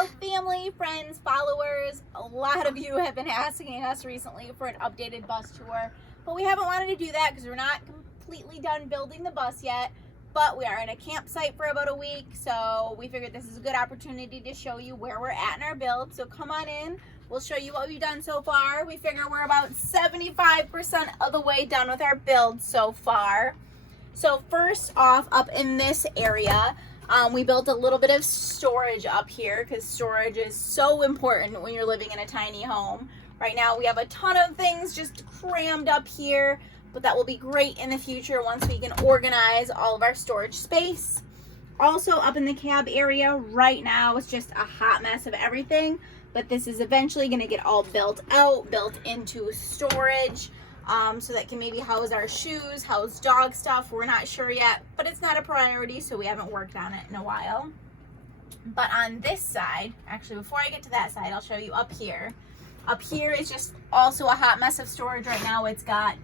So family, friends, followers, a lot of you have been asking us recently for an updated bus tour, but we haven't wanted to do that because we're not completely done building the bus yet, but we are in a campsite for about a week, so we figured this is a good opportunity to show you where we're at in our build. So come on in, we'll show you what we've done so far. We figure we're about 75% of the way done with our build so far. So first off, up in this area, we built a little bit of storage up here because storage is so important when you're living in a tiny home. Right now we have a ton of things just crammed up here, but that will be great in the future once we can organize all of our storage space. Also up in the cab area right now it's just a hot mess of everything, but this is eventually going to get all built out, built into storage. So that can maybe house our shoes, house dog stuff. We're not sure yet, but it's not a priority, so we haven't worked on it in a while. But on this side, actually before I get to that side, I'll show you up here. Up here is just also a hot mess of storage right now. It's got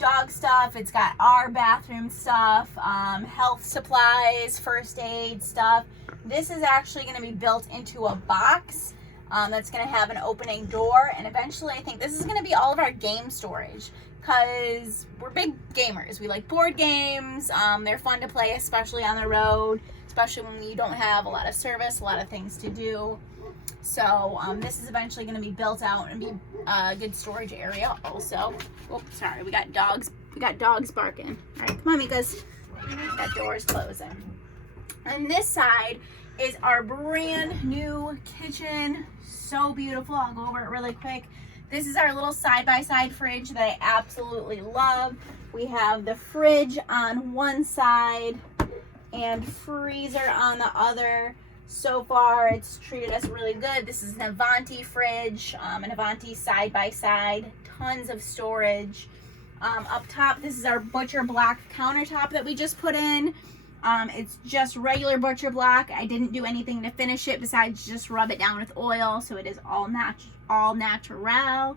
dog stuff, it's got our bathroom stuff, health supplies, first aid stuff. This is actually going to be built into a box. That's going to have an opening door, and eventually I think this is going to be all of our game storage because we're big gamers. We like board games. They're fun to play, especially on the road, especially when you don't have a lot of service, a lot of things to do. So this is eventually going to be built out and be a good storage area also. Oh, sorry, we got dogs barking. All right, come on, Mikas. That door is closing. On this side is our brand new kitchen. So beautiful. I'll go over it really quick. This is our little side-by-side fridge that I absolutely love. We have the fridge on one side and freezer on the other. So far it's treated us really good. This is an Avanti fridge, an Avanti side-by-side, tons of storage. Up top, this is our butcher block countertop that we just put in. It's just regular butcher block. I didn't do anything to finish it besides just rub it down with oil, so it is all natural. All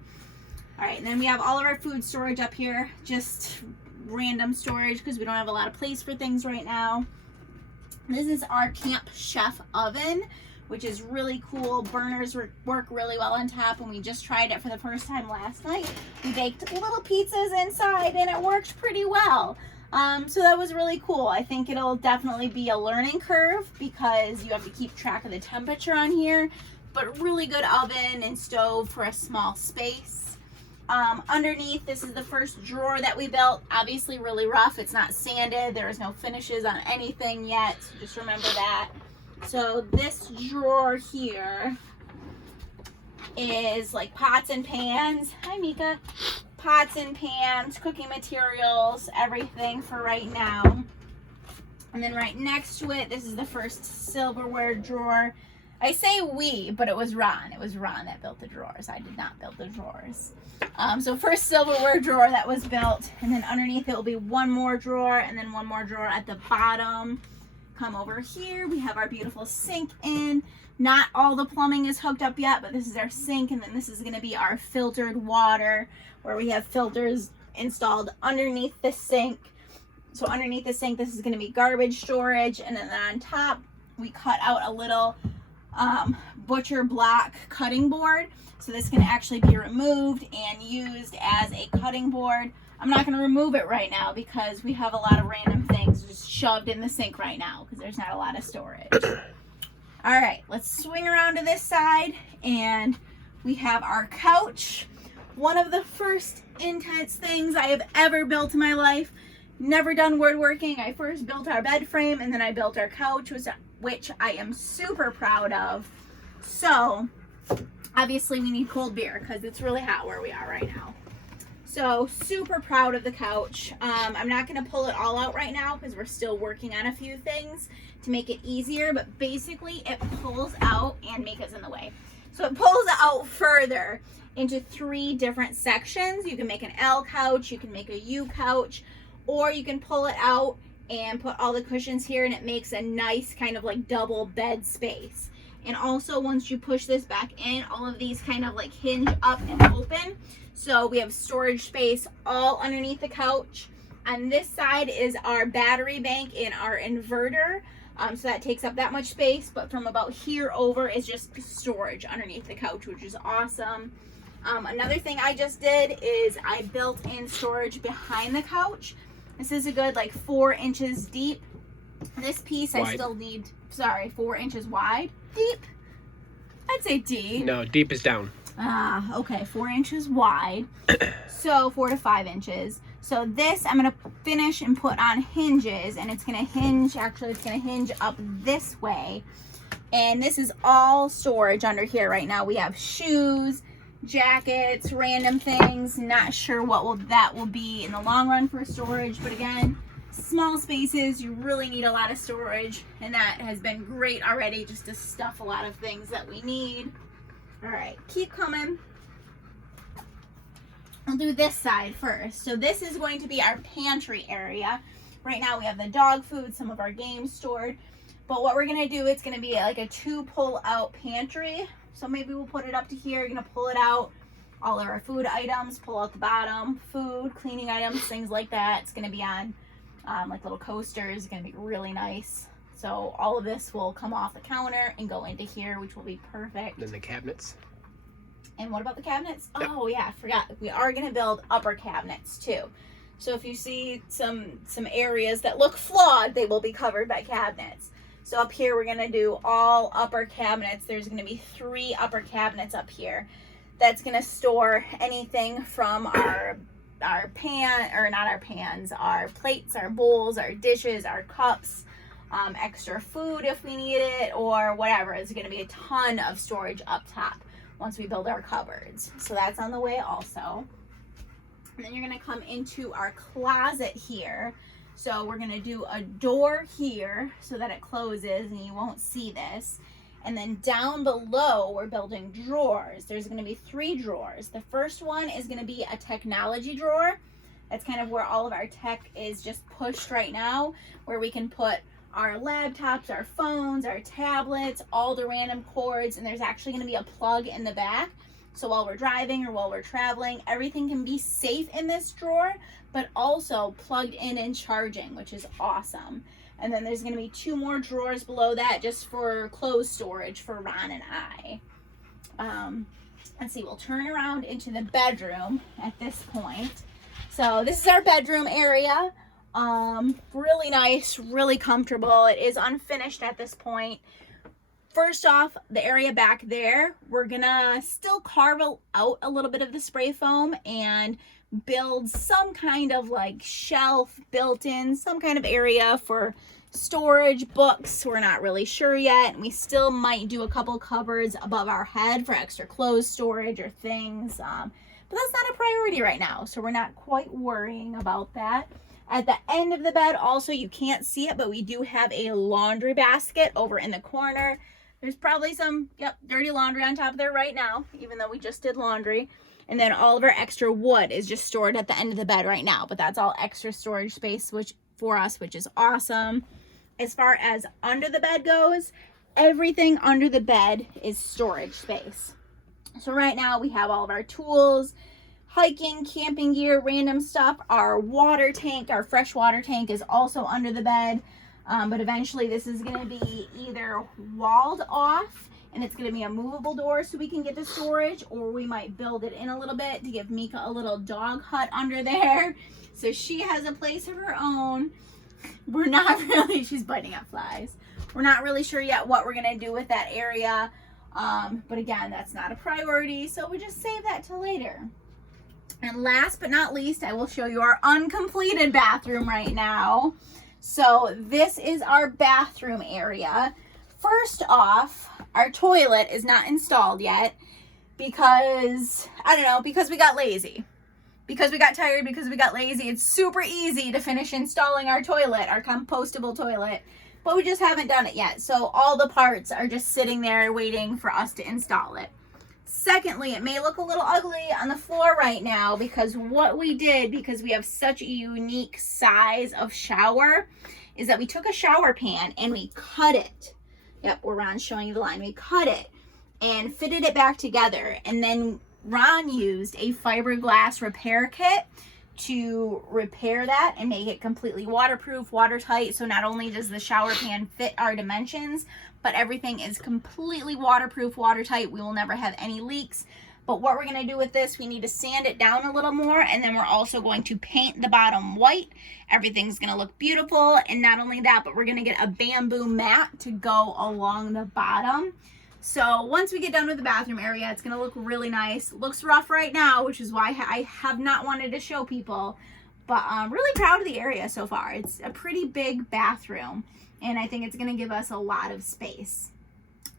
right, and then we have all of our food storage up here, just random storage because we don't have a lot of place for things right now. This is our Camp Chef oven, which is really cool. Burners work really well on top, and we just tried it for the first time last night. We baked little pizzas inside and it worked pretty well. So that was really cool. I think it'll definitely be a learning curve because you have to keep track of the temperature on here, but really good oven and stove for a small space. Underneath, this is the first drawer that we built. Obviously really rough. It's not sanded. There is no finishes on anything yet. So just remember that. So this drawer here is like pots and pans. Hi, Mika. Pots and pans, cooking materials, everything for right now. And then right next to it, this is the first silverware drawer. I say we, but it was Ron. It was Ron that built the drawers. I did not build the drawers. So first silverware drawer that was built, and then underneath it will be one more drawer, and then one more drawer at the bottom. Come over here, we have our beautiful sink in. Not all the plumbing is hooked up yet, but this is our sink, and then this is going to be our filtered water, where we have filters installed underneath the sink. So underneath the sink, this is going to be garbage storage, and then on top, we cut out a little butcher block cutting board. So this can actually be removed and used as a cutting board. I'm not going to remove it right now because we have a lot of random things just shoved in the sink right now because there's not a lot of storage. All right, let's swing around to this side, and we have our couch. One of the first intense things I have ever built in my life. Never done woodworking. I first built our bed frame, and then I built our couch, which I am super proud of. So obviously we need cold beer because it's really hot where we are right now. So super proud of the couch. I'm not going to pull it all out right now because we're still working on a few things to make it easier, but basically it pulls out, and Mika's in the way. So it pulls out further into 3 different sections. You can make an L couch, you can make a U couch, or you can pull it out and put all the cushions here, and it makes a nice kind of like double bed space. And also once you push this back in, all of these kind of like hinge up and open. So we have storage space all underneath the couch. On this side is our battery bank and our inverter. So that takes up that much space, but from about here over is just storage underneath the couch, which is awesome. Another thing I just did is I built in storage behind the couch. This is a good like 4 inches deep. This piece wide. I still need, 4 inches wide. Deep? I'd say deep. No, deep is down. Okay, 4 inches wide. So 4 to 5 inches. So this I'm gonna finish and put on hinges, and it's gonna hinge, actually it's gonna hinge up this way. And this is all storage under here right now. We have shoes, jackets, random things. Not sure what that will be in the long run for storage, but again, small spaces, you really need a lot of storage, and that has been great already just to stuff a lot of things that we need. All right, keep coming. I'll do this side first. So this is going to be our pantry area. Right now we have the dog food, some of our games stored, but what we're gonna do, it's gonna be like a 2 pull out pantry. So maybe we'll put it up to here. You're gonna pull it out, all of our food items, pull out the bottom, food, cleaning items, things like that. It's gonna be on like little coasters. It's gonna be really nice. So all of this will come off the counter and go into here, which will be perfect. Then the cabinets. And what about the cabinets? Yep. Oh yeah, I forgot. We are gonna build upper cabinets too. So if you see some areas that look flawed, they will be covered by cabinets. So up here, we're gonna do all upper cabinets. There's gonna be 3 upper cabinets up here. That's gonna store anything from our our plates, our bowls, our dishes, our cups, extra food if we need it, or whatever. It's gonna be a ton of storage up top once we build our cupboards. So that's on the way also. And then you're gonna come into our closet here. So we're gonna do a door here so that it closes and you won't see this. And then down below, we're building drawers. There's gonna be 3 drawers. The first one is gonna be a technology drawer. That's kind of where all of our tech is just pushed right now, where we can put our laptops, our phones, our tablets, all the random cords, and there's actually gonna be a plug in the back. So while we're driving or while we're traveling, everything can be safe in this drawer, but also plugged in and charging, which is awesome. And then there's gonna be 2 more drawers below that just for clothes storage for Ron and I. Let's see, we'll turn around into the bedroom at this point. So this is our bedroom area. Really nice, really comfortable. It is unfinished at this point. First off, the area back there, we're gonna still carve out a little bit of the spray foam and build some kind of like shelf built in, some kind of area for storage, books. We're not really sure yet. We still might do a couple cupboards above our head for extra clothes storage or things, but that's not a priority right now, so we're not quite worrying about that. At the end of the bed also, you can't see it, but we do have a laundry basket over in the corner. There's probably some dirty laundry on top of there right now, even though we just did laundry. And then all of our extra wood is just stored at the end of the bed right now, but that's all extra storage space for us, which is awesome. As far as under the bed goes, everything under the bed is storage space. So right now we have all of our tools, hiking, camping gear, random stuff. Our water tank, our fresh water tank is also under the bed. But eventually this is going to be either walled off and it's going to be a movable door so we can get to storage, or we might build it in a little bit to give Mika a little dog hut under there so she has a place of her own. We're not really, she's biting at flies. We're not really sure yet what we're going to do with that area. But again, that's not a priority, so we just save that till later. And last but not least, I will show you our uncompleted bathroom right now. So this is our bathroom area. First off, our toilet is not installed yet because, I don't know, because we got lazy. Because we got tired, because we got lazy. It's super easy to finish installing our toilet, our compostable toilet, but we just haven't done it yet. So all the parts are just sitting there waiting for us to install it. Secondly, it may look a little ugly on the floor right now because what we did, because we have such a unique size of shower, is that we took a shower pan and we cut it. Yep, where Ron's showing you the line. We cut it and fitted it back together. And then Ron used a fiberglass repair kit to repair that and make it completely waterproof, watertight. So not only does the shower pan fit our dimensions, but everything is completely waterproof, watertight. We will never have any leaks. But what we're going to do with this, we need to sand it down a little more, and then we're also going to paint the bottom white. Everything's going to look beautiful. And not only that, but we're going to get a bamboo mat to go along the bottom. So once we get done with the bathroom area, it's going to look really nice. Looks rough right now, which is why I have not wanted to show people. But I'm really proud of the area so far. It's a pretty big bathroom, and I think it's going to give us a lot of space.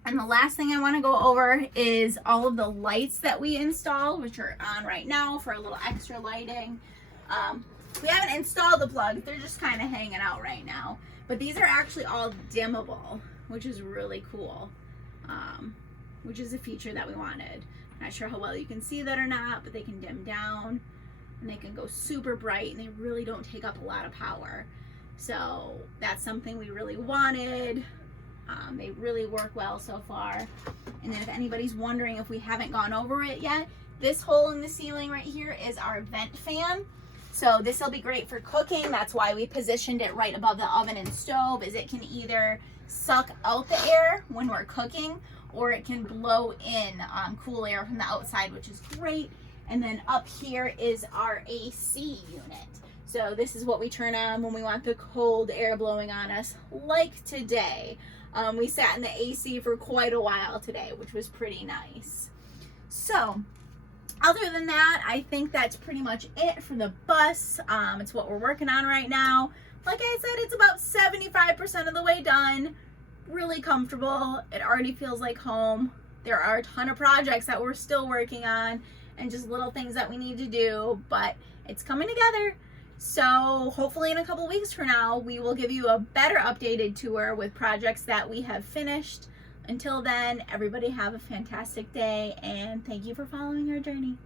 And the last thing I want to go over is all of the lights that we installed, which are on right now for a little extra lighting. We haven't installed the plugs. They're just kind of hanging out right now. But these are actually all dimmable, which is really cool. Which is a feature that we wanted. Not sure how well you can see that or not, but they can dim down and they can go super bright, and they really don't take up a lot of power. So that's something we really wanted. They really work well so far. And then if anybody's wondering if we haven't gone over it yet, this hole in the ceiling right here is our vent fan. So this will be great for cooking. That's why we positioned it right above the oven and stove, is it can either suck out the air when we're cooking, or it can blow in cool air from the outside, which is great. And then up here is our AC unit. So this is what we turn on when we want the cold air blowing on us, like today. We sat in the AC for quite a while today, which was pretty nice. So other than that, I think that's pretty much it for the bus. It's what we're working on right now. Like I said, it's about 75% of the way done. Really comfortable. It already feels like home. There are a ton of projects that we're still working on and just little things that we need to do, but it's coming together. So hopefully in a couple weeks from now, we will give you a better updated tour with projects that we have finished. Until then, everybody have a fantastic day, and thank you for following our journey.